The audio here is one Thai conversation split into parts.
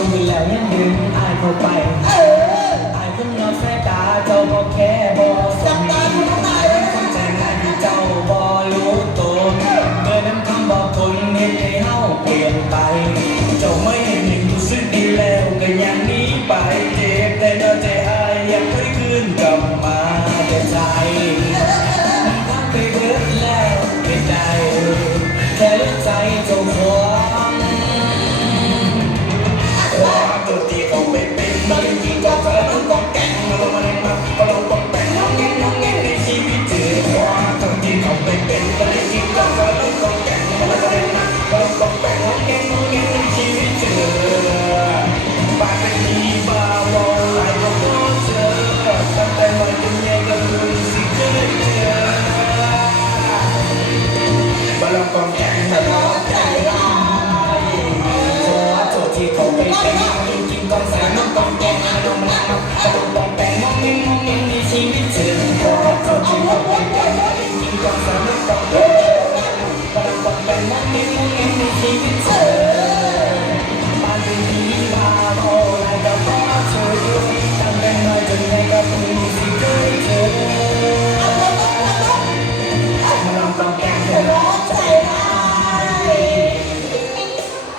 ยืนแล้วยังยืนอายเข้าไป Dari tiga.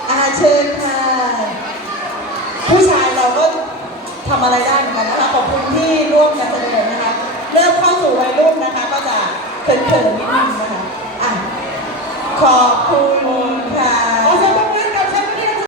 อาเชิญค่ะ ผู้ชายเราก็ทำอะไรได้เหมือนกันนะคะขอบคุณที่ร่วมกันแสดง เขินๆนิดนึงนะคะอะขอบคุณ